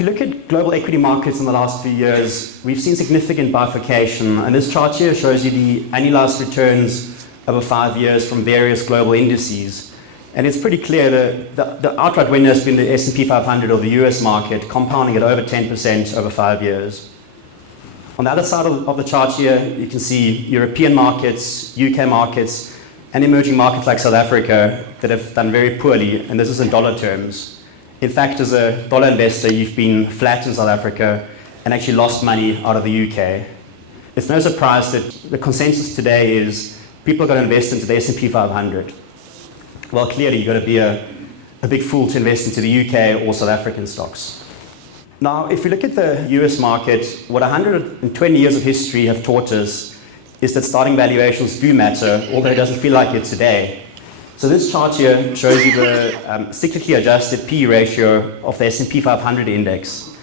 if you look at global equity markets in the last few years, we've seen significant bifurcation. And this chart here shows you the annualized returns over 5 years from various global indices. And it's pretty clear that the outright winner has been the S&P 500 or the US market, compounding at over 10% over 5 years. On the other side of the chart here, you can see European markets, UK markets, and emerging markets like South Africa that have done very poorly, and this is in dollar terms. In fact, as a dollar investor, you've been flat in South Africa and actually lost money out of the UK. It's no surprise that the consensus today is people are going to invest into the S&P 500. Well, clearly, you've got to be a big fool to invest into the UK or South African stocks. Now, if we look at the US market, what 120 years of history have taught us is that starting valuations do matter, although it doesn't feel like it today. So this chart here shows you the cyclically adjusted P/E ratio of the S&P 500 index.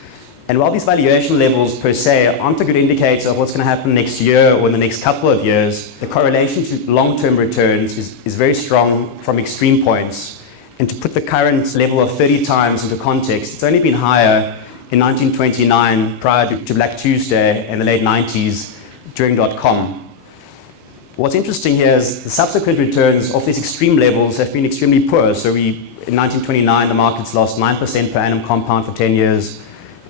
And while these valuation levels per se aren't a good indicator of what's going to happen next year or in the next couple of years, the correlation to long-term returns is very strong from extreme points. And to put the current level of 30 times into context, it's only been higher in 1929 prior to Black Tuesday in the late 90s during .com. What's interesting here is the subsequent returns of these extreme levels have been extremely poor. So in 1929, the markets lost 9% per annum compound for 10 years,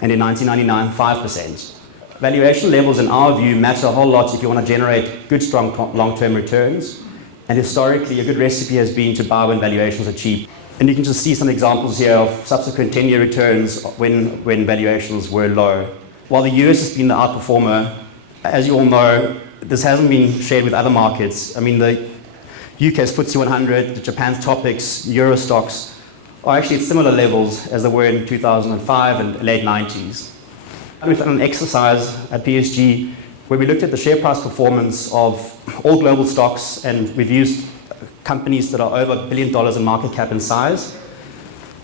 and in 1999, 5%. Valuation levels, in our view, matter a whole lot if you want to generate good, strong long-term returns. And historically, a good recipe has been to buy when valuations are cheap. And you can just see some examples here of subsequent 10-year returns when valuations were low. While the US has been the outperformer, as you all know, this hasn't been shared with other markets. I mean, the UK's FTSE 100, the Japan's Topics, Euro stocks are actually at similar levels as they were in 2005 and late 90s. We've done an exercise at PSG where we looked at the share price performance of all global stocks, and we've used companies that are over $1 billion in market cap and size,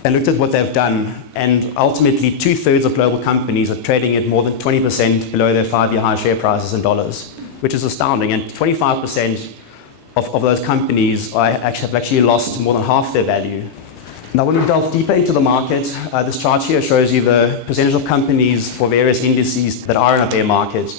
and looked at what they've done. And ultimately, 2/3 of global companies are trading at more than 20% below their 5-year high share prices in dollars, which is astounding. And 25% of those companies have actually lost more than half their value. Now, when we delve deeper into the market, this chart here shows you the percentage of companies for various indices that are in a bear market.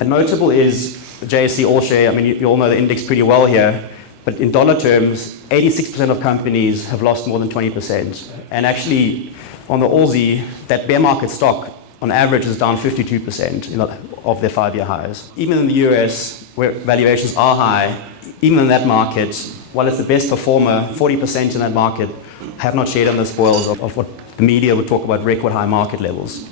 And notable is the JSE All Share. I mean, you all know the index pretty well here. But in dollar terms, 86% of companies have lost more than 20%. And actually, on the Aussie, that bear market stock, on average, is down 52% of their 5-year highs. Even in the US, where valuations are high, even in that market, while it's the best performer, 40% in that market have not shared in the spoils of what the media would talk about record high market levels.